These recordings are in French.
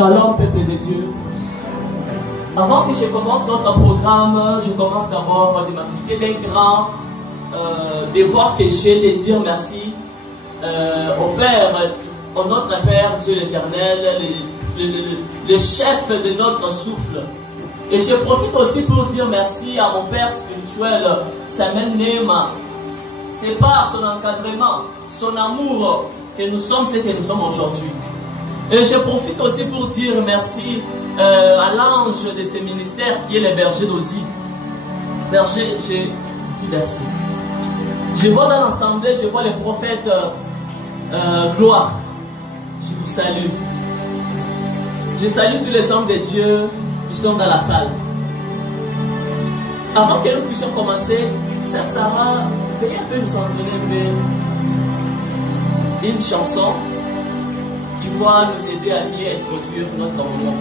Shalom, peuple de Dieu. Avant que je commence notre programme, je commence d'abord de m'appliquer d'un grand devoir que j'ai de dire merci au Père, au notre Père, Dieu l'Éternel, le chef de notre souffle. Et je profite aussi pour dire merci à mon Père spirituel, Samuel Nema. C'est par son encadrement, son amour que nous sommes ce que nous sommes aujourd'hui. Et je profite aussi pour dire merci à l'ange de ce ministère qui est le berger d'Audi. Berger, je dis merci. Je vois dans l'assemblée, je vois le prophète Gloire. Je vous salue. Je salue tous les hommes de Dieu qui sont dans la salle. Avant que nous puissions commencer, Sœur Sarah, veuillez un peu nous entraîner une chanson qui va nous aider à mieux introduire notre moment.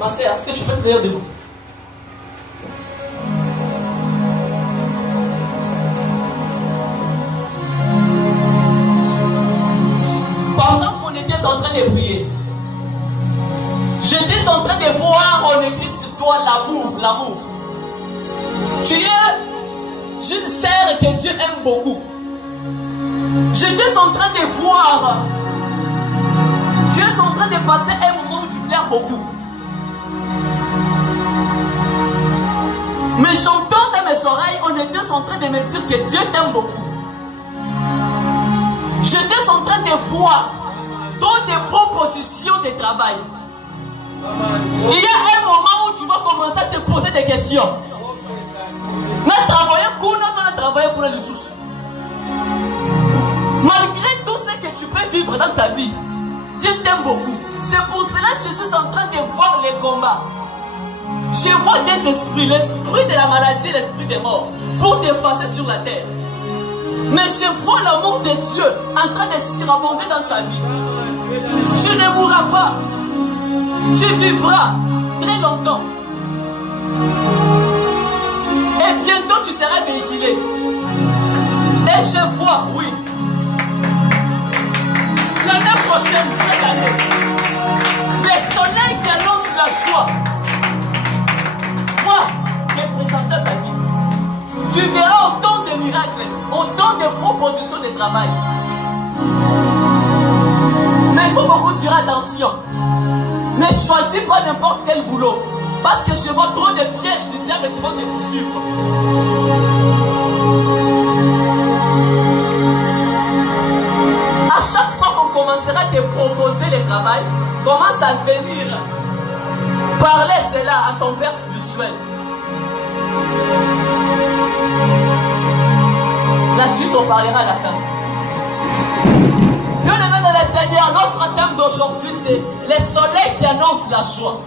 Ma sœur, est-ce que tu peux te tenir debout? Pendant qu'on était en train de prier, j'étais en train de voir, on écrit sur toi l'amour, l'amour. Tu es une sœur que Dieu aime beaucoup. J'étais en train de voir, tu es en train de passer un moment où tu pleures beaucoup. Mais chantant dans mes oreilles, on était en train de me dire que Dieu t'aime beaucoup. J'étais en train de voir dans des propositions de travail. Il y a un moment où tu vas commencer à te poser des questions. On a travaillé pour nous, on a travaillé pour les ressources. Malgré tout ce que tu peux vivre dans ta vie, Dieu t'aime beaucoup. C'est pour cela que je suis en train de voir les combats. Je vois des esprits, l'esprit de la maladie, l'esprit des morts, pour t'effacer sur la terre. Mais je vois l'amour de Dieu en train de surabonder dans ta vie. Tu ne mourras pas. Tu vivras très longtemps. Et bientôt tu seras véhiculé. Et je vois, oui, l'année prochaine, cette année, le soleil qui annonce la joie va représenter ta vie. Tu verras autant de miracles, autant de propositions de travail. Mais il faut beaucoup dire attention. Ne choisis pas n'importe quel boulot. Parce que je vois trop de pièges du diable qui vont te poursuivre. À chaque fois qu'on commencera à te proposer le travail, commence à venir parler cela à ton père spirituel. La suite, on parlera à la fin. Dieu le met dans le Seigneur. Notre thème d'aujourd'hui, c'est le soleil qui annonce la joie.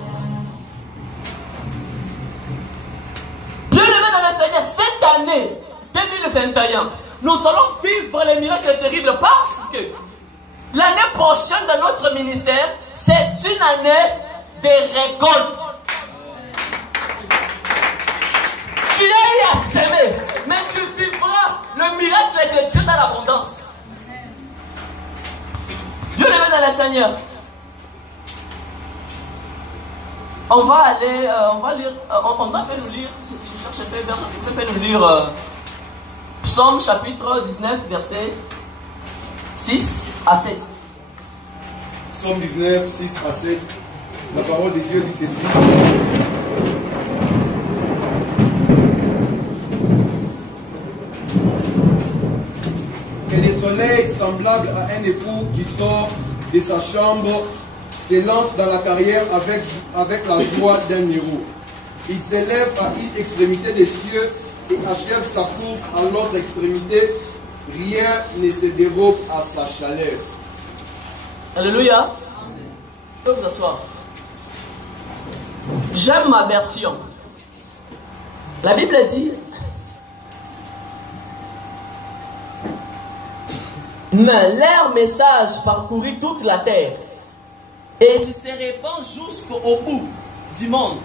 Dieu le met dans le Seigneur. Cette année 2021, nous allons vivre les miracles terribles parce que l'année prochaine de notre ministère, c'est une année de récolte. Tu as eu à s'aimer, mais tu vivras le miracle de Dieu dans l'abondance. Dieu le met dans le Seigneur. On va aller, on va lire, on va nous lire, je cherche un peu, on peut nous lire Psaume chapitre 19, verset 6 à 7. Psaume 19, 6 à 7. La parole de Dieu dit ceci. Que le soleil semblable à un époux qui sort de sa chambre s'élance dans la carrière avec la joie d'un héros. Il s'élève à une extrémité des cieux et achève sa course à l'autre extrémité. Rien ne se dérobe à sa chaleur. Alléluia. Vous pouvez vous asseoir. J'aime ma version. La Bible dit: mais leur message parcourut toute la terre et il se répand jusqu'au bout du monde.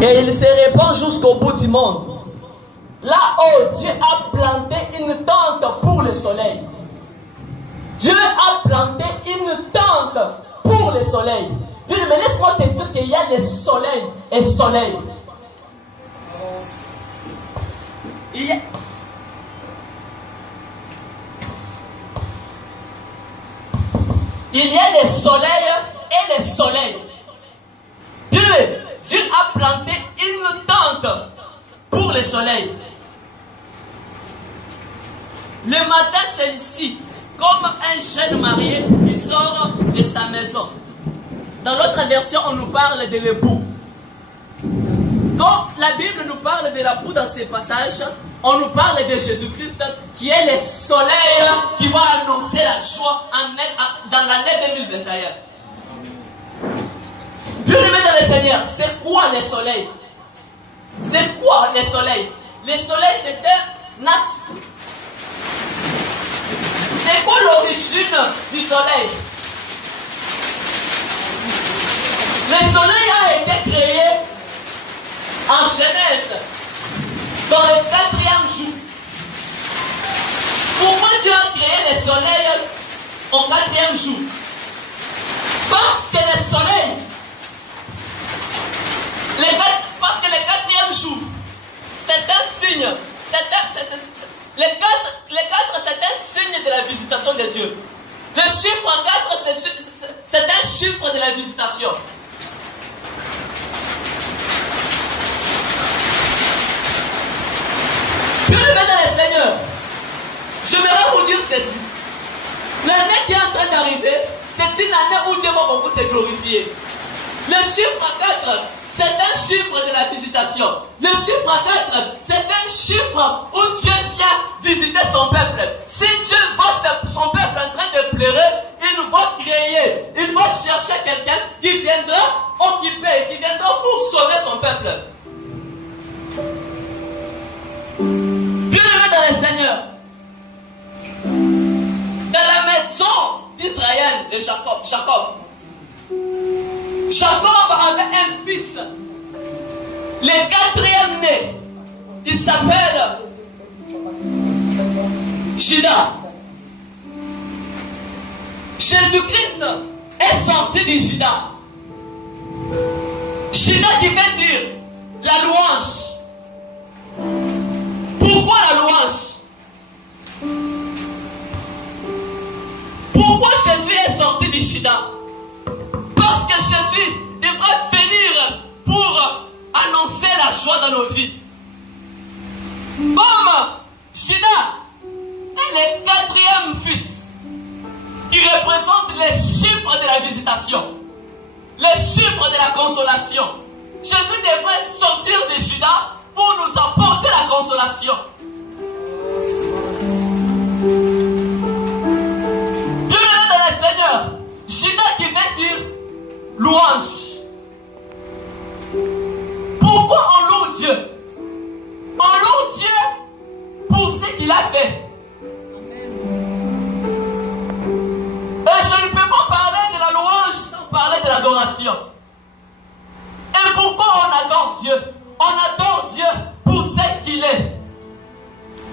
Et il se répand jusqu'au bout du monde. là-haut, Dieu a planté une tente pour le soleil. Dieu a planté une tente pour le soleil. Mais laisse-moi te dire qu'il y a le soleil et soleil. Il y a... le soleil et le soleil. Dieu a planté une tente pour le soleil. Le matin, c'est ici, comme un jeune marié qui sort de sa maison. Dans l'autre version, on nous parle de l'époux. Quand la Bible nous parle de l'époux dans ces passages, on nous parle de Jésus-Christ qui est le soleil qui va annoncer la joie dans l'année 2021. Bien-aimé dans le Seigneur, c'est quoi le soleil? C'est quoi le soleil? Le soleil, c'est un axe. C'est quoi l'origine du soleil? Le soleil a été créé en Genèse, dans le 4e jour. Pourquoi Dieu a créé le soleil au 4e jour? Parce que le soleil, parce que le 4e jour, c'est un signe. Le 4, c'est un signe de la visitation de Dieu. Le chiffre 4, c'est un chiffre de la visitation. Bien-aimé dans le Seigneur, j'aimerais vous dire ceci. L'année qui est en train d'arriver, c'est une année où Dieu va beaucoup se glorifier. Le chiffre 4, c'est un chiffre de la visitation. Le chiffre 4, c'est un chiffre où Dieu vient visiter son peuple. Si Dieu voit son peuple en train de pleurer, il va crier. Il va chercher quelqu'un qui viendra occuper, qui viendra pour sauver son peuple. Bien-aimé dans le Seigneur, dans la maison d'Israël, de Jacob avait un fils, le 4e né, il s'appelle Juda. Jésus-Christ est sorti du Juda. Juda qui veut dire la louange. Pourquoi la louange? Pourquoi Jésus est sorti du Juda? Parce que Jésus devrait venir pour annoncer la joie dans nos vies. Comme Juda est le 4e fils qui représente les chiffres de la visitation, les chiffres de la consolation. Jésus devrait sortir de Juda pour nous apporter la consolation. Bienvenue dans le Seigneur. Juda qui veut dire louange. Pourquoi on loue Dieu? On loue Dieu pour ce qu'il a fait. Et je ne peux pas parler de la louange sans parler de l'adoration. Et pourquoi on adore Dieu? On adore Dieu pour ce qu'il est.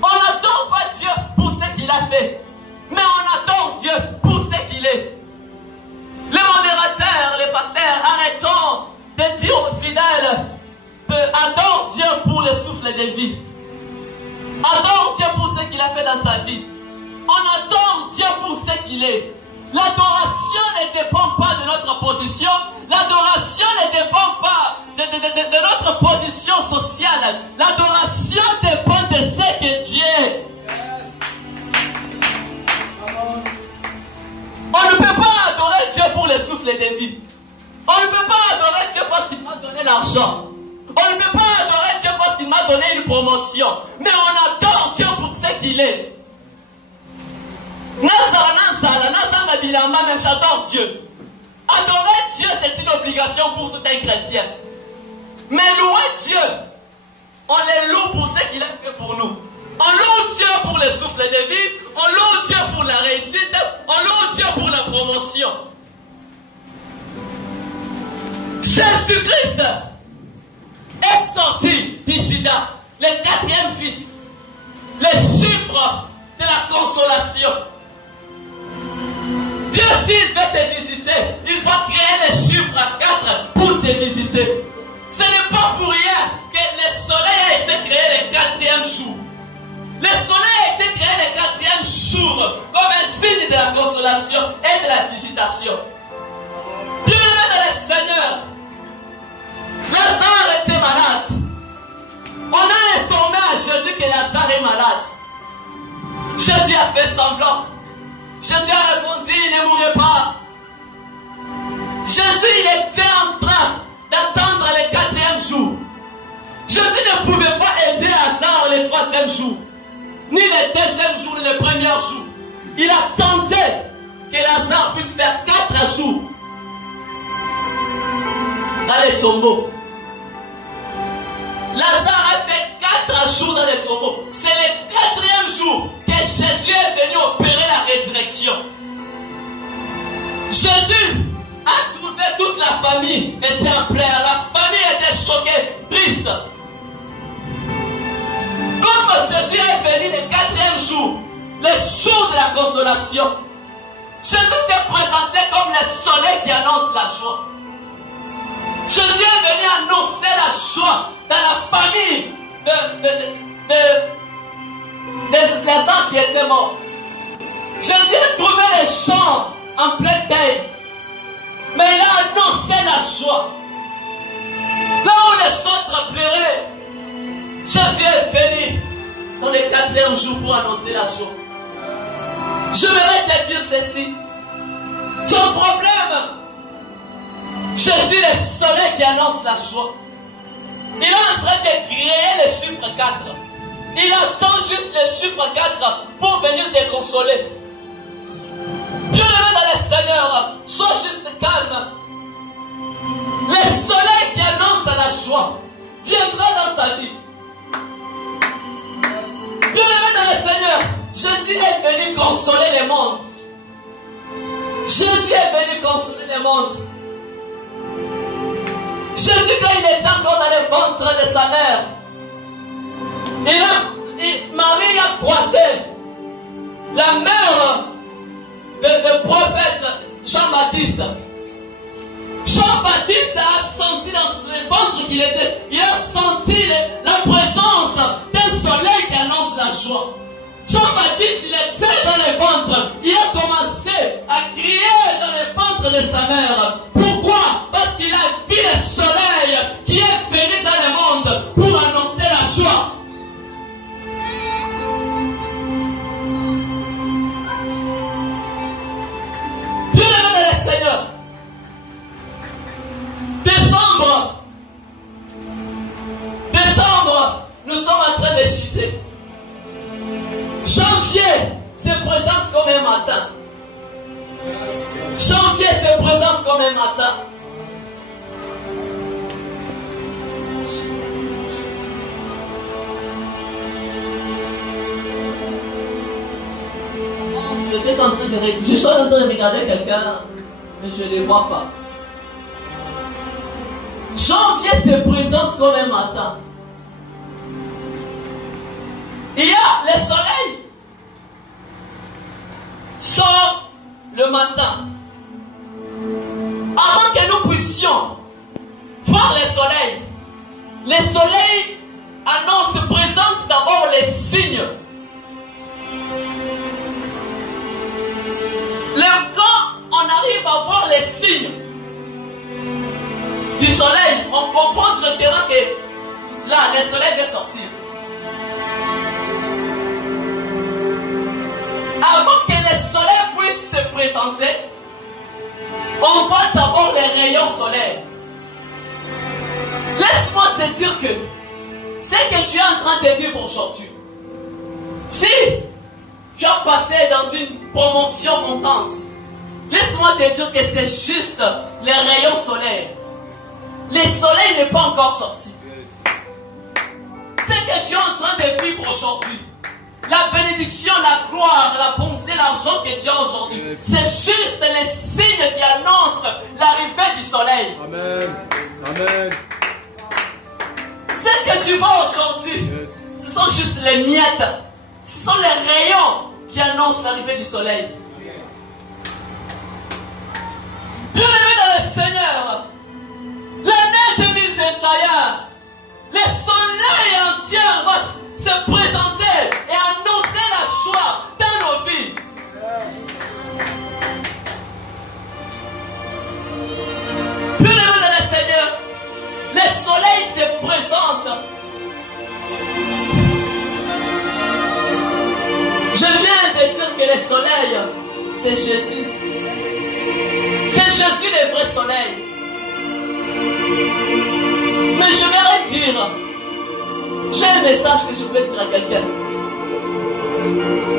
On n'adore pas Dieu pour ce qu'il a fait, mais on adore Dieu pour ce qu'il est. Les modérateurs, les pasteurs, arrêtons de dire aux fidèles adore Dieu pour le souffle de vie. Adore Dieu pour ce qu'il a fait dans sa vie. On adore Dieu pour ce qu'il est. L'adoration ne dépend pas de notre position. L'adoration ne dépend pas de notre position sociale. L'adoration dépend de ce que Dieu est. On ne peut pas adorer Dieu pour le souffle de vie. On ne peut pas adorer Dieu parce qu'il m'a donné l'argent. On ne peut pas adorer Dieu parce qu'il m'a donné une promotion. Mais on adore Dieu pour ce qu'il est. Mais j'adore Dieu. Adorer Dieu, c'est une obligation pour tout un chrétien. Mais louer Dieu, on les loue pour ce qu'il a fait pour nous. On loue Dieu pour le souffle de vie, on loue Dieu pour la réussite, on loue Dieu pour la promotion. Jésus-Christ est sorti du Juda. le quatrième fils, le chiffre de la consolation. Dieu, s'il veut te visiter, il va créer le chiffre 4 pour te visiter. Ce n'est pas pour rien que le soleil a été créé le quatrième jour. Le soleil a été créé le quatrième jour comme un signe de la consolation et de la visitation. Bien-aimé dans le Seigneur, Lazare était malade. On a informé à Jésus que Lazare est malade. Jésus a fait semblant. Jésus a répondu, il ne mourrait pas. Jésus, il était en train d'attendre le quatrième jour. Jésus ne pouvait pas aider Lazare le troisième jour, ni le deuxième jour, ni le premier jour. Il attendait que Lazare puisse faire 4 jours dans les tombeaux. Lazare a fait 4 jours dans les tombeaux. C'est le 4e jour que Jésus est venu opérer la résurrection. Jésus a trouvé toute la famille était en pleurs. La famille était choquée, triste. Comme Jésus est venu le 4e jour, le jour de la consolation, Jésus s'est présenté comme le soleil qui annonce la joie. Jésus est venu annoncer la joie dans la famille des gens qui étaient morts. Jésus a trouvé les champs en plein terre, mais il a annoncé la joie. Là où les autres pleuraient, Jésus est venu dans le 4e jour pour annoncer la joie. Je voudrais te dire ceci. Ton problème, Jésus est le soleil qui annonce la joie. Il est en train de créer le chiffre 4. Il attend juste le chiffre 4 pour venir te consoler. Bien-aimé dans le Seigneur, sois juste calme. Le soleil qui annonce la joie viendra dans ta vie. Bien-aimé dans le Seigneur, Jésus est venu consoler le monde. Jésus est venu consoler le monde. Jésus, quand il était encore dans le ventre de sa mère, Marie a croisé la mère de prophète Jean-Baptiste. Jean-Baptiste a senti dans le ventre qu'il était, il a senti la présence d'un soleil qui annonce la joie. Jean-Baptiste, il était dans le ventre, il a commencé à crier dans le ventre de sa mère. Pourquoi? Parce qu'il a vu le soleil qui est venu dans le monde pour annoncer la joie. Bien-aimé dans le Seigneur, décembre, nous sommes en train de chuter. Janvier se présente comme un matin. Janvier se présente comme un matin. Je suis en train de regarder quelqu'un, mais je ne les vois pas. Janvier se présente comme un matin. Il y a le soleil sort le matin. Avant que nous puissions voir le soleil annonce, présente d'abord les signes. Quand on arrive à voir les signes du soleil, on comprend directement que là, le soleil va sortir. Avant que le soleil puisse se présenter, on voit d'abord les rayons solaires. Laisse-moi te dire que ce que tu es en train de vivre aujourd'hui, si tu as passé dans une promotion montante, laisse-moi te dire que c'est juste les rayons solaires. Le soleil n'est pas encore sorti. Ce que tu es en train de vivre aujourd'hui, la bénédiction, la gloire, la bonté, l'argent que tu as aujourd'hui, c'est juste les signes qui annoncent l'arrivée du soleil. Amen. Amen. Ce que tu vois aujourd'hui, ce sont juste les miettes. Ce sont les rayons qui annoncent l'arrivée du soleil. Bien-aimés dans le Seigneur, l'année 2021, le soleil entier va se présenter et annoncer la joie dans nos vies. Bien-aimés dans le Seigneur, le soleil se présente. Je viens de dire que le soleil, c'est Jésus. C'est Jésus le vrai soleil. Mais je voudrais dire, j'ai un message que je voulais dire à quelqu'un.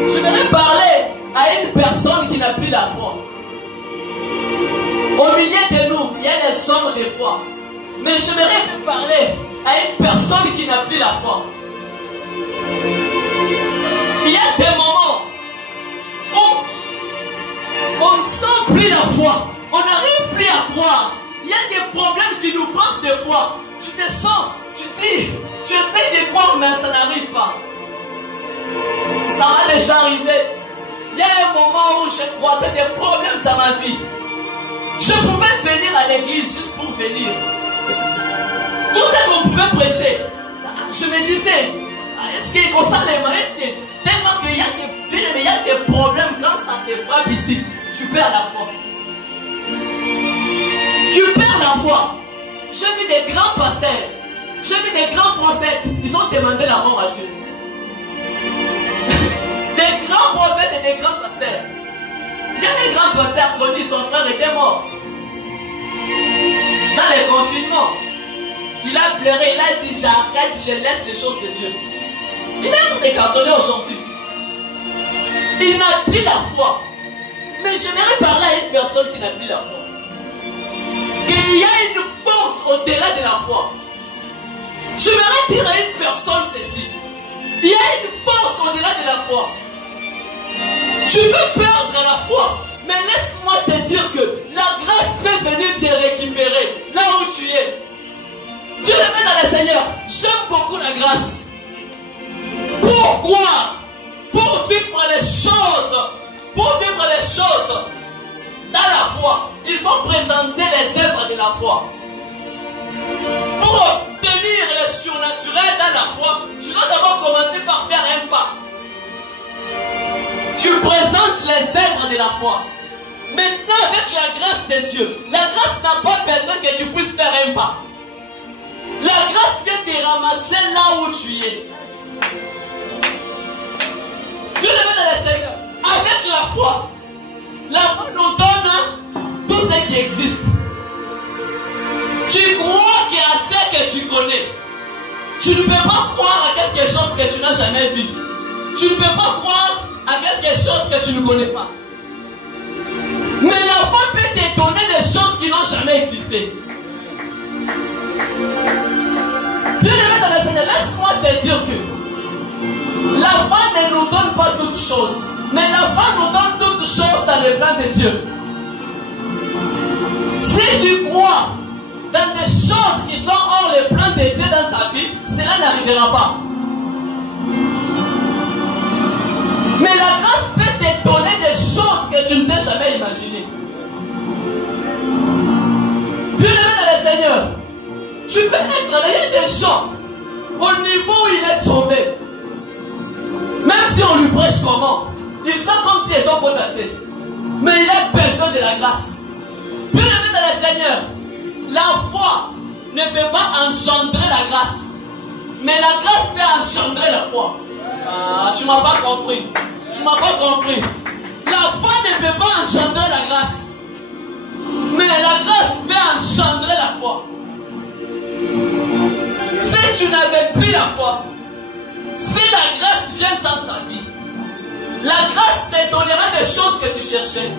Je voudrais parler à une personne qui n'a plus la foi. Au milieu de nous, il y a des hommes de foi. Mais je voudrais parler à une personne qui n'a plus la foi. Il y a des moments où on ne sent plus la foi. On n'arrive plus à croire. Il y a des problèmes qui nous frappent des fois. Tu te sens, tu dis, tu essaies de croire, mais ça n'arrive pas. Ça m'a déjà arrivé. Il y a un moment où je croisais des problèmes dans ma vie. Je pouvais venir à l'église juste pour venir. Tout ce qu'on pouvait prêcher, je me disais, est-ce qu'il concerne les mains? Est-ce que tellement qu'il y a des problèmes quand ça te frappe ici, tu perds la foi. Tu perds la foi. J'ai vu des grands pasteurs, j'ai vu des grands prophètes, ils ont demandé la mort à Dieu. Des grands prophètes et des grands pasteurs. Il y a des grands pasteurs qui ont dit son frère était mort. Dans les confinements, il a pleuré, il a dit j'arrête, je laisse les choses de Dieu. Il est décartonné aujourd'hui. Il n'a plus la foi. Mais je voudrais parler à une personne qui n'a plus la foi. Qu'il y a une force au-delà de la foi. Je voudrais dire à une personne ceci. Il y a une force au-delà de la foi. Tu peux perdre la foi, mais laisse-moi te dire que la grâce peut venir te récupérer là où tu es. Dieu le met dans le Seigneur. J'aime beaucoup la grâce. Pourquoi? Pour vivre les choses. Pour vivre les choses dans la foi, il faut présenter les œuvres de la foi. Pour obtenir le surnaturel dans la foi, tu dois d'abord commencer par faire un pas. Tu présentes les œuvres de la foi. Maintenant, avec la grâce de Dieu, la grâce n'a pas besoin que tu puisses faire un pas. La grâce vient te ramasser là où tu es. Dieu le met dans le Seigneur. Avec la foi nous donne tout ce qui existe. Tu crois qu'il y a ce que tu connais. Tu ne peux pas croire à quelque chose que tu n'as jamais vu. Tu ne peux pas croire à quelque chose que tu ne connais pas. Mais la foi peut te donner des choses qui n'ont jamais existé. Dieu le met dans le Seigneur. Laisse-moi te dire que la foi ne nous donne pas toutes choses. Mais la foi nous donne toutes choses dans le plan de Dieu. Si tu crois dans des choses qui sont hors le plan de Dieu dans ta vie, cela n'arrivera pas. Mais la grâce peut te donner des choses que tu ne t'es jamais imaginées. Puis le met dans le Seigneur. Tu peux être il y a des gens au niveau où il est tombé. Même si on lui prêche comment, il sent comme si ils sont condamnés. Mais il a besoin de la grâce. Puis le met dans le Seigneur. La foi ne peut pas engendrer la grâce. Mais la grâce peut engendrer la foi. Ah, tu ne m'as pas compris. Tu ne m'as pas compris. La foi ne peut pas engendrer la grâce. Mais la grâce peut engendrer la foi. Si tu n'avais plus la foi, si la grâce vient dans ta vie, la grâce te donnera des choses que tu cherchais.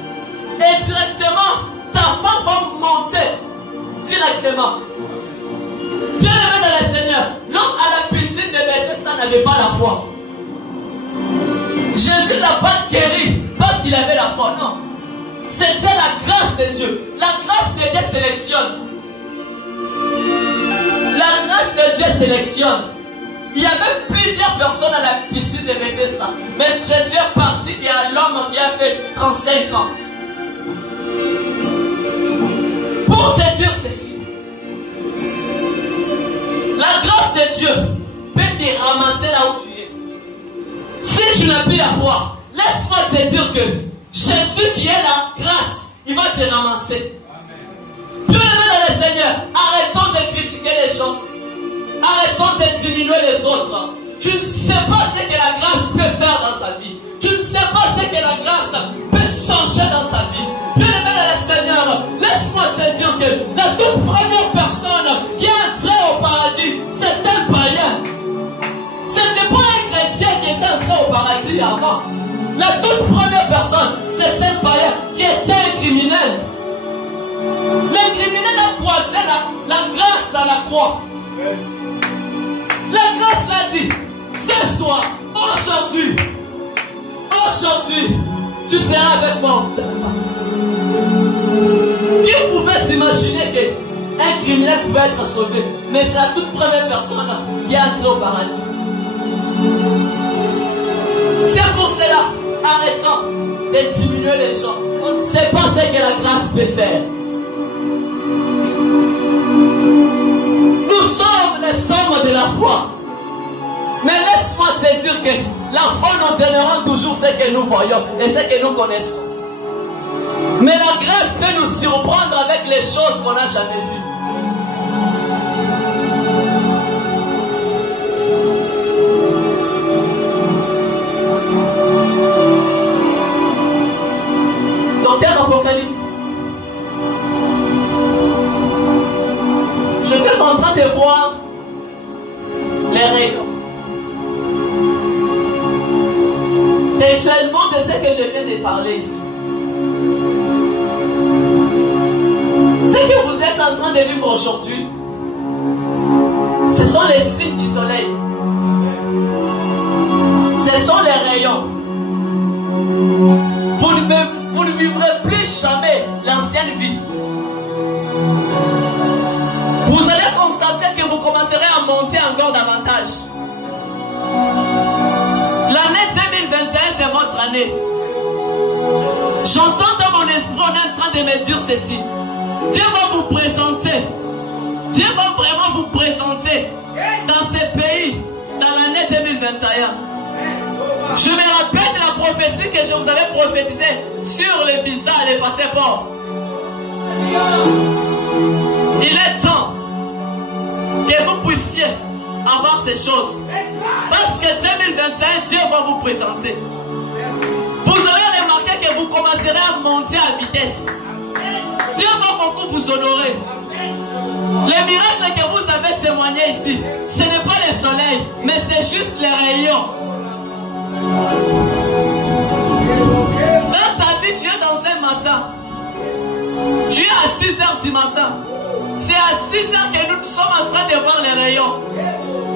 Et directement, ta foi va monter. Directement. Bien-aimé dans le Seigneur, l'homme à la piscine de Bethesda n'avait pas la foi. Jésus ne l'a pas guéri parce qu'il avait la foi. Non. C'était la grâce de Dieu. La grâce de Dieu sélectionne. La La grâce de Dieu sélectionne. Il y avait plusieurs personnes à la piscine de Bethesda. Mais Jésus est parti et à l'homme qui a fait 35 ans. Pour te dire ceci. La grâce de Dieu peut te ramasser là où tu es. Si tu n'as plus la foi, laisse-moi te dire que Jésus qui est la grâce, il va te ramasser. Bien-aimés dans le Seigneur, arrêtons de critiquer les gens. Arrêtons de diminuer les autres. Tu ne sais pas ce que la grâce peut faire dans sa vie. Tu ne sais pas ce que la grâce peut changer dans sa vie. Bien-aimés dans le Seigneur, laisse-moi te dire que la toute première personne qui est entrée au paradis, c'était un païen. Ce n'était pas un chrétien qui était entré au paradis avant. La toute première personne, c'était un païen qui était un criminel. Le criminel a croisé la grâce à la croix. La grâce l'a dit, ce soir, aujourd'hui, tu seras avec moi dans le paradis. Qui pouvait s'imaginer qu'un criminel pouvait être sauvé? Mais c'est la toute première personne qui est entrée au paradis. C'est pour cela, arrêtons de diminuer les gens. On ne sait pas ce que la grâce peut faire. Nous sommes les sommes de la foi. Mais laisse-moi te dire que la foi nous donnera toujours ce que nous voyons et ce que nous connaissons. Mais la grâce peut nous surprendre avec les choses qu'on n'a jamais vues. Dans quel Apocalypse? Je suis en train de voir les rayons. Textuellement de ce que je viens de parler ici. Ce que vous êtes en train de vivre aujourd'hui, ce sont les signes du soleil. Ce sont les rayons. Vous ne vivrez plus jamais l'ancienne vie. Vous allez constater que vous commencerez à monter encore davantage. L'année 2021, c'est votre année. J'entends dans mon esprit, on est en train de me dire ceci. Dieu va vous présenter. Dieu va vraiment vous présenter dans ce pays, dans l'année 2021. Je me rappelle de la prophétie que je vous avais prophétisée sur les visas et les passeports. Il est temps que vous puissiez avoir ces choses. Parce que 2021, Dieu va vous présenter. Vous allez remarquer que vous commencerez à monter à vitesse. Dieu va beaucoup vous honorer. Les miracles que vous avez témoignés ici, ce n'est pas le soleil, mais c'est juste les rayons. Dans ta vie, tu es dans un matin. Tu es à 6 heures du matin. C'est à 6 heures que nous sommes en train de voir les rayons.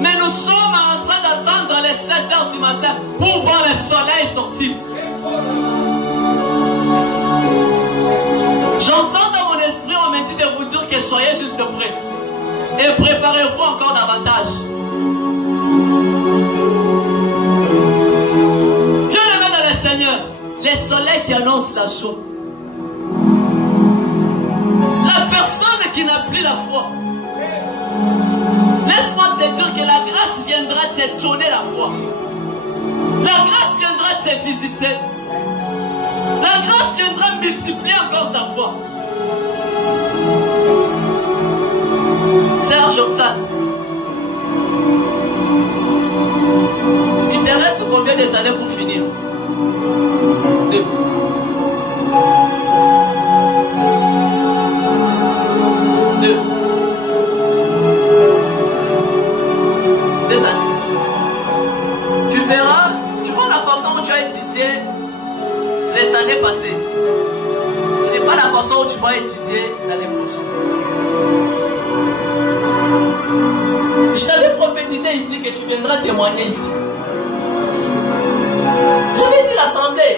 Mais nous sommes en train d'attendre les 7 heures du matin pour voir le soleil sortir. J'entends dans mon esprit, on m'a dit de vous dire que soyez juste prêts. Et préparez-vous encore davantage. Dieu le met dans le Seigneur. Les soleils qui annoncent la joie. La personne qui n'a plus la foi. Laisse-moi te dire que la grâce viendra te donner la foi. La grâce viendra te visiter. La grâce viendra multiplier encore ta foi. Sœur Jordan, il te reste combien des années pour finir? 2. 2 années. Tu verras, tu vois la façon où tu as étudié les années passées. Ce n'est pas la façon où tu vas étudier l'année prochaine. Je t'avais prophétisé ici que tu viendras témoigner ici. J'avais dit l'assemblée,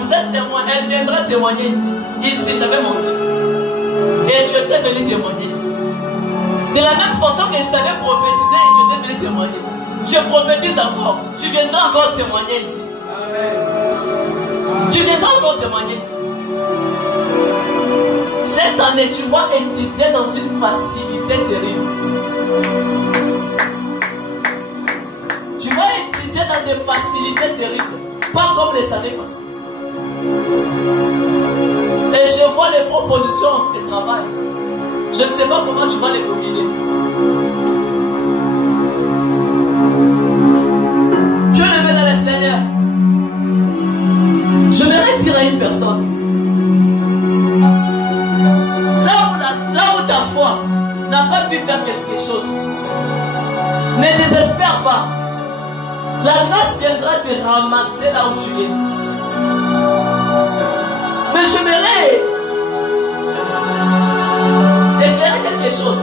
vous êtes témoin, elle viendra témoigner ici. Ici, j'avais menti. Et tu étais venu témoigner ici. De la même façon que je t'avais prophétisé et je t'ai venu témoigner. Je prophétise encore. Tu viendras encore témoigner ici. Tu viendras encore témoigner ici. Cette année, tu vas étudier dans une facilité terrible. Tu vas étudier dans des facilités terribles. Pas comme les années passées. Et je vois les propositions en ce travail. Je ne sais pas comment tu vas les combiner. Bien-aimé dans le Seigneur, je voudrais dire à une personne, là où ta foi n'a pas pu faire quelque chose, ne désespère pas. La grâce viendra te ramasser là où tu es. Mais je voudrais éclairer quelque chose.